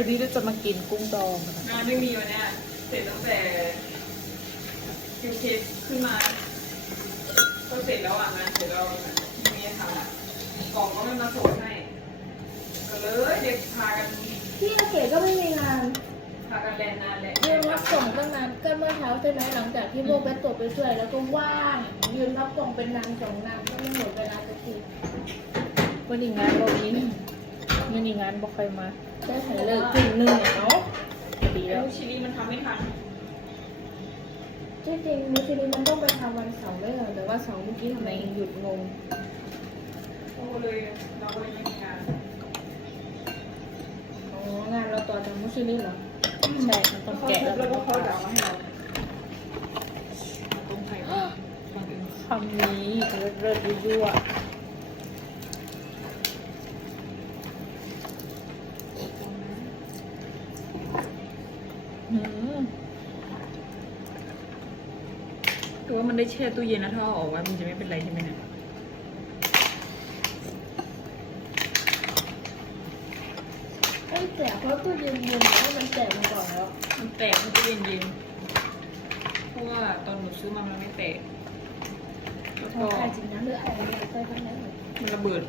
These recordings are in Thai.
วันนี้เราจะมากินกุ้งดองนะคะงานไม่มีวันเนี้ยเสร็จตั้งแต่คิวเคสขึ้นมา ก็เสร็จแล้วอะงานเสร็จแล้วไม่มีทำอะกล่องก็ไม่มาส่งให้ก็เลยเด็กพากันพี่อาเกดก็ไม่มีงานพากันแลนนานแหละยืนรับส่งตั้งนานก็เมื่อเช้าใช่ไหมหลังจากที่พวกไปตรวจไปช่วยแล้วก็ว่างยืนรับส่งเป็นนานสองนานก็ไม่หมดเวลาสักทีวันนี้งานบอกนี้ วันนี้งานบอกใครมาได้ถ่ายเลิกถึงหนึ่งเนาะดีแล้วลูกชิลีมันทำไม่ทันที่จริงมิทีนี้มันต้องไปทำวันเสาร์ด้วยเหรอแต่ว่าเสาร์เมื่อกี้ทำไมหยุดงงก็เลยเราก็เลยไม่มีงานอ๋องานเราต่อจากมุสลิมเหรอใช่มันต้องเขาแกะทุบแล้แล้ววก็ก็เขาจะเอามาให้เราตรงไทยฟังเองคำนี้เลิศเลิศยั่ว ๆอืมคือว่ามันได้แช่ตู้เย็นนะถ้าเอาออกไว้มันจะไม่เป็นไรใช่ไหมเนี่ยไอ้แจกเพราะตู้เย็นเย็นๆแล้วมันแจกมาก่อนแล้วมันแตกมันตู้เย็นเย็นๆเพราะว่าตอนหนูซื้อมามันไม่แตกแล้วขอก็งใครจริงนะหรืออะไรเนี่ยใช่ไหมมันระเบิด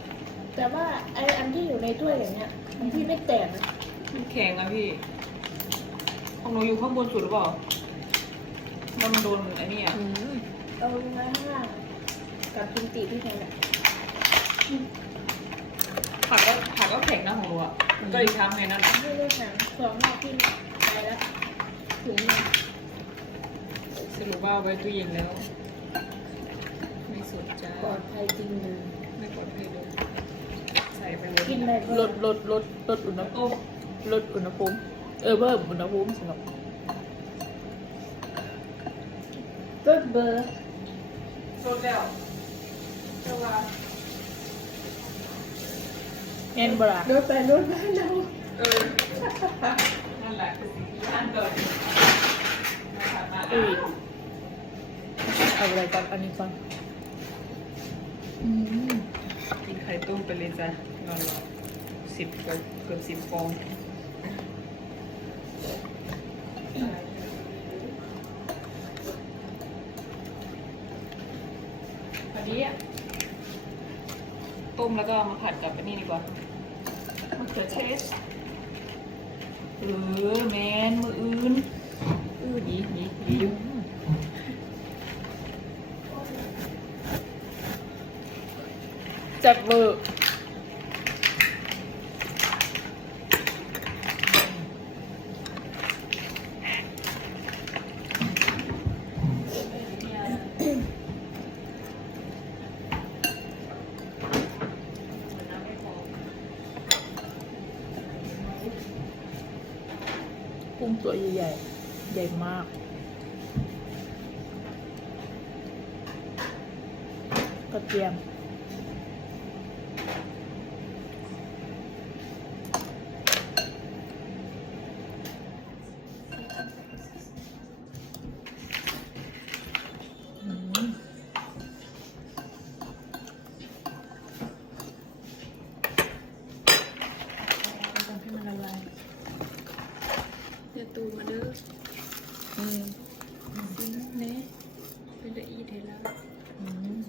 แต่ว่าไอ้อันที่อยู่ในถ้วยอย่างเนี้ยอันที่ไม่แตกอะมันแข็งอะพี่ ของหนูอยู่ข้างบนสุดหรือเปล่าแล้วมันโดนไอ้นี่อะอืมเอาไว้ข้างล่างกับกิมจิที่ไหนแหละผักก็ผักก็แข็งนะของหนูอะมันก็เลยช้ำไงนั่นอะไม่ได้หนังสองรอบที่ไปแล้วถึงมาสรุปว่าเอาไว้ตู้เย็นแล้ว ไม่สดจ้าปลอดภัยจริงเลยไม่ปลอดภัยเลยใส่ไปเลยกินได้ลดลดลดลดอุณหภูมิโอ้ ลดอุณหภูมิ เออเพิ่มอุณหภูมิสำหรับก็เบอร์สดแล้วแต่ว่าแน่นบลารถไปรถมาเราเออนั่นแหละคือสิ่งที่อันเกิดนะคะมาอุ้ยเอาอะไรก่อนอันนี้ก่อนอืมกินไข่ต้มไปเลยจ้ะนอนรอสิบเกือบเกือบสิบฟอง ดีอะต้มแล้วก็มาผัดกับอันนี้ดีกว่ามะเขือเทศเออแมนมืออื่นอื้อดีดีดีจับมือ ตัวใหญ่ใหญ่มากกระเทียม อืม ทำให้มันละลายเดี๋ยวตูมาเด้อ อืม กินเน่เป็นละเอียดให้แล้ว อืม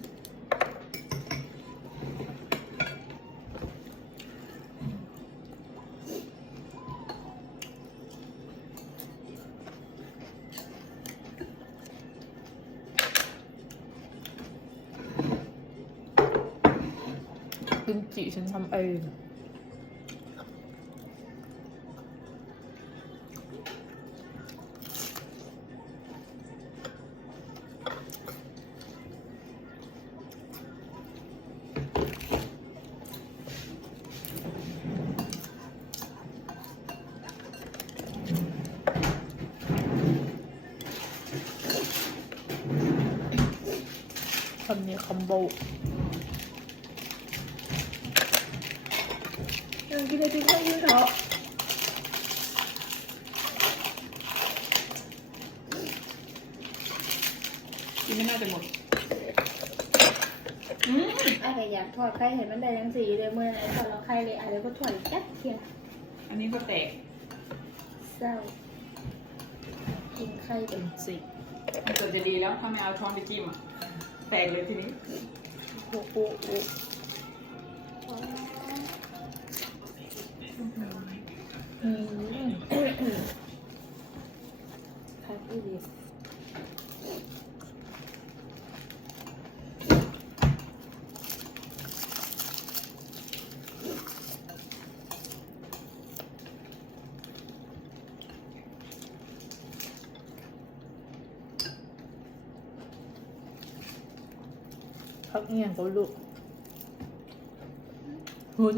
กิม จิฉันทำเองคำนี้คอมโบ ยังกินไอติมไม่ยืดเถอะกินไม่น่าจะหมด อืมไอ้ก็อยากทอดไข่เห็นมันได้ยังสีเลยเมื่อไหร่ทอดแล้วไข่เลยอะไรก็ทอดอีกแป๊บเดียวอันนี้ก็แตกเจ้ากินไข่เป็เป็นนสิมันจะดีแล้วถ้าไม่เอาช้อนไปจิ้มอะ แตกเลยทีนี้ โอ้โห โอ้โหอืมคักอีดีพักเงียงก็ลูกหุน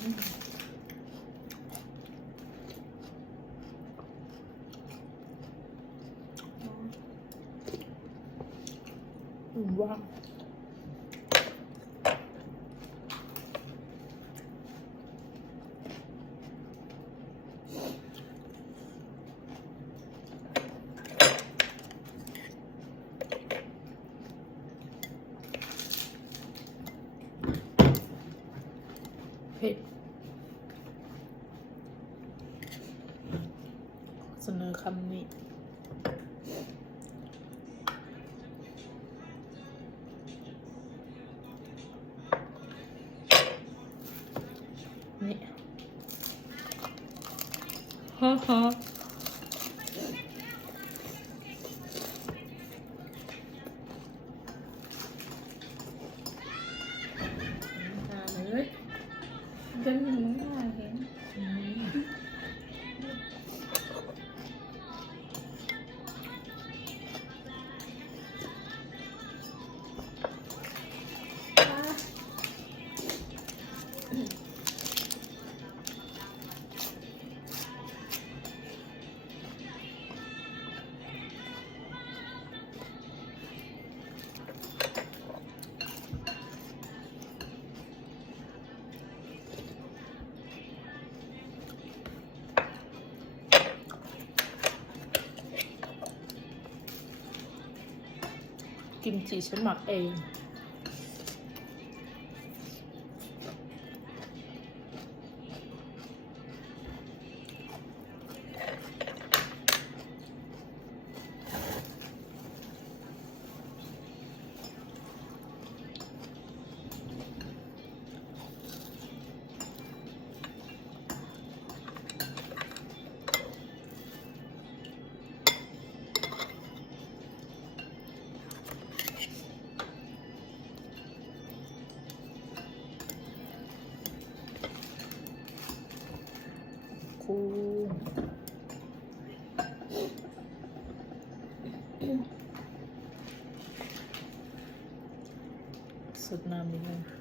อืม ว่าเผ็ดเสนอคำนี้ ฮ่า กิมจิฉันหมักเอง สุดน้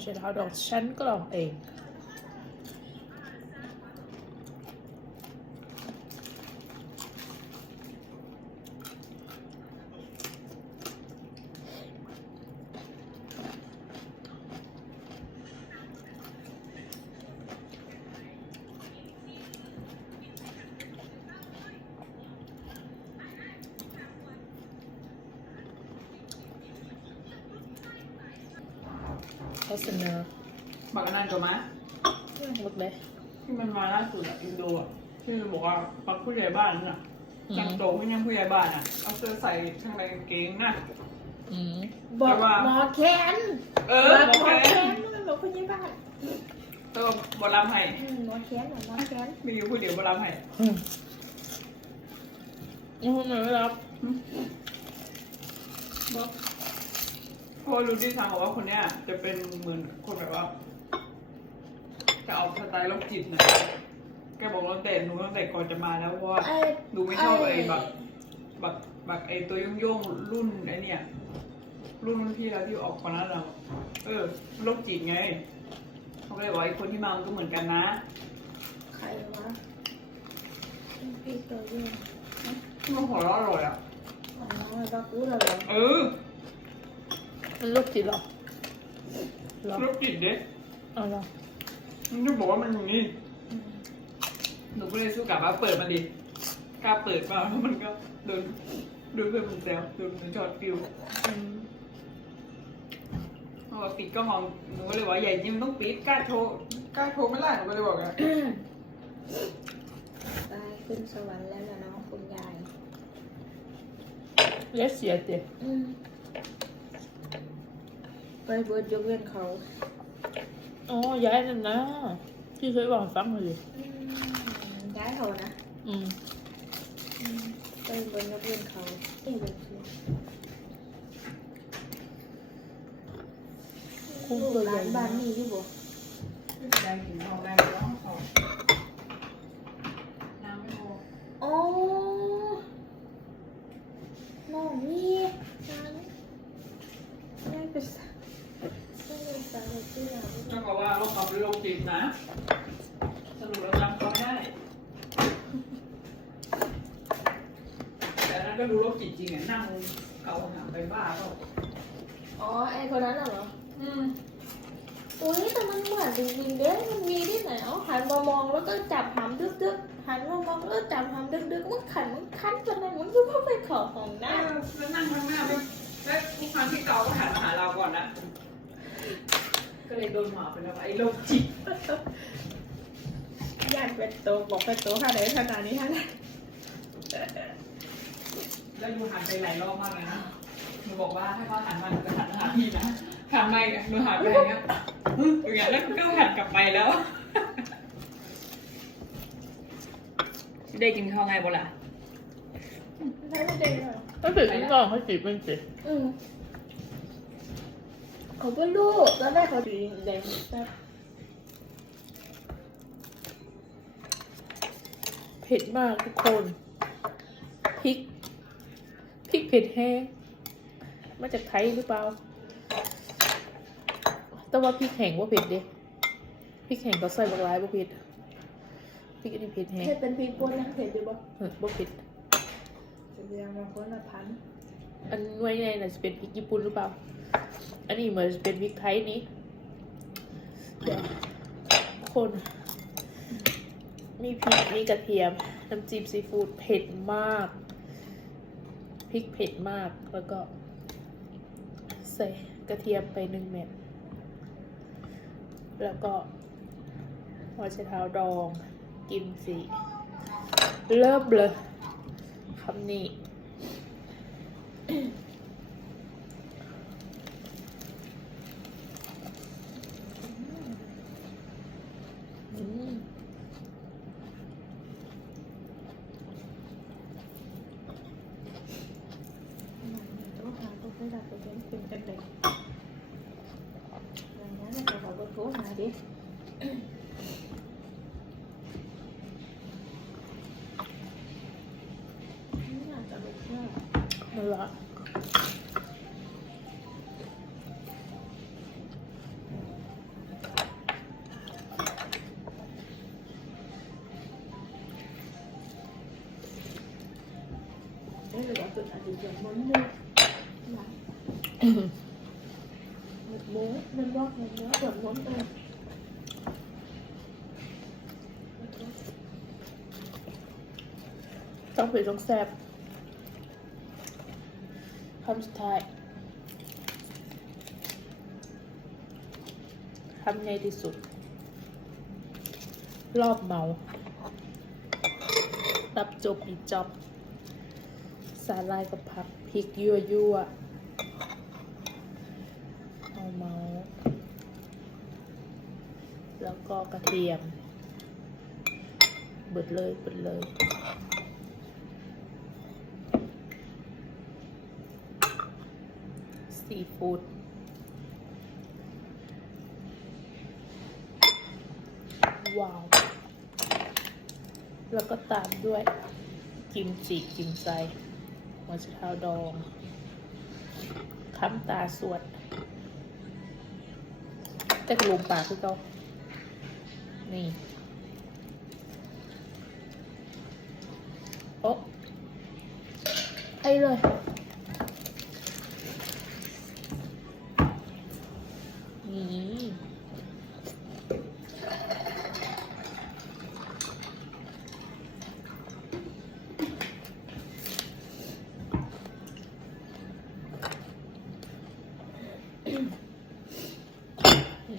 เชดเอาดอกฉันก็ลองเอง เขาเสนอบักอันนันจบไหมลูกเลยที่มันมาล่าสุดอะอินโดอะที่มันบอกว่าปักผู้ใหญ่บ้านน่ะอืจังมโตที่ยังผู้ใหญ่บ้านอะเอาเสื้อใส่ข้างในกางเกงนะอืมบอกแต่ว่าหมอแคนเออหมหมออแคแคนนมันบอกคุณยี่บ้านตัวบอลำให้อืมหมอแคนหมอแคนมีอยู่ผู้เดียวบอลำให้อืมยังไม่รับ เพราะว่ารู้ที่ทางบอกว่าคนเนี้ยจะเป็นเหมือนคนแบบว่า จะเอาสไตล์โรคจิตนะแกบอกตั้งแต่หนูตั้งแต่ก่อนจะมาแล้วเพราะว่าไอ้หนูไม่ชอบไอ้แบบแบบแบบไอ้ตัวโยงๆรุ่นไอ้เนี่ย รุ่นพี่แล้วที่ออกคนนั้นเราเออโรคจิตไงเขาก็เลยบอกไอ้คนที่มามันก็เหมือนกันนะ ใครวะพี่ตัวเรื่องมันหัวเราะอร่อยอะอ๋อรับรู้แล้วเหรอ เออ มันลูกจิตเหรอเหรอโรคจิตเด้เอาเหรอมันจะบอกว่ามันอย่างนี้อืมหนูก็เลยสู้กลับว่าเปิดมาดิกล้าเปิดมาแล้วมันก็โดนโดนเพื่อนมันแซวโดนมันช็อตฟิวอืมเพราะว่าปิดก็มองหนูก็เลยบอกว่าใหญ่จริงมันต้องปิดกล้าโชว์กล้าโชว์ไม่ล่ะหนูก็เลยบอกอะตายขึ้นสวรรค์แล้วนะน้องคุณยาย เลี้ยเสียเจ็บ อืม ไปเบิร์ดยกเว้นเขาอ๋อย้ายนั่นนะพี่เคยบอกให้ฟังเลยอืมย้ายเขานะ อืมอืมไปเบิร์ดยกเว้นเขาเอ้ยเบิร์ดคือลูกหลานบ้านนี้อยู่บ่แรงถึงเอาแรงแล้วเขาน้ำไม่พอ อ๋อน้องนี่ฉันไม่เป็นสาวไม่เป็นสาวเตี้ย ก็บอกว่าโรคเขาเป็นโรคจิตนะ สรุปแล้วจำเขาไม่ได้ แต่อันนั้น ก็รู้โรคจิตจริงอะนั่งเกาหางไปบ้าเปล่าอ๋อไอคนนั้นน่ะเหรอ อืมอุ้ยแต่มันเหมือนจริงๆเด้มันมีที่ไหนเอาหันมามองแล้วก็จับหำดึกๆหันมามองแล้วก็จับหำดึกๆมันขันมันคันจนนั้นมันก็ไปขอของหเอน้าอแล้วนั่งข้างหน้าไปแล้วทุกครั้งที่เกาก็หันมาหาเราก่อนนะ ก็เลยโดนหมาไปแล้วว่าไอ้โรคจิตย่านเป็นโตบอกเป็นโตขนาดไหนขนาดนี้ฮะ แล้วดูหันไปหลายรอบมากเลยนะหนูบอกว่าถ้าเขาหันมาหนูจะหันมาหาพี่นะหันมาอีกหนูหันไปอย่างเงี้ยฮึอย่างเงี้ยแล้วก็หันกลับไปแล้ว ได้กินข้าวไงบ่ล่ะ ใช่ไม่ได้เหรอถ้าเกิดพี่บอกเขาจีบมันจิอืมเขาก็รู้แล้วได้เขาดีแดงแต่เผ็ดมากทุกคนพริก พริกเผ็ดแห้งมาจากไทยหรือเปล่า แต่ว่าพริกแห้งว่าเผ็ดเด้พริกแห้งก็ใส่บางร้ายว่าเผ็ดพริกอันนี้เผ็ดแห้งเผ็ดเป็นพริกป่นยังเผ็ดอยู่บ่เออบ่เผ็ดแสดงว่าคนละพันอันหน่วยใหญ่น่ะจะเป็นพริกญี่ปุ่นหรือเปล่า อันนี้เหมือนจะเป็นพริกไทยนี้เดี๋ยวคน มีพริกมีกระเทียม น้ำจิ้มซีฟู้ดเผ็ดมาก พริกเผ็ดมากแล้วก็ ใส่กระเทียมไปหนึ่งเม็ดแล้วก็หัวไชเท้าดอง กิมจิเริ่มเลยคำนี้ อืม ต้องหาตัวไปดับตัว เป็นเป็นกันเลยอย่างนั้นเราขอโทรหาดิน่าจะลุกได้นั่นละเอ้ยเราเป็น มันมูมันว่ามันว่าแบบมันเออต้องเผ็ดต้องแซ่บคำสุดท้ายคำในที่สุด รอบเมารับจบอีจอบ สาลายกับผักพริกยั่วยั่ว ก็กระเทียม เบิดเลยเบิดเลยซีฟู้ดว้าว แล้วก็ตามด้วยกิมจิกิมไซหัวสิเท้าดองค้มตาสวดแต่กลุมปากคือเขา นี่โอ๊ะไอ้เลยนี่อื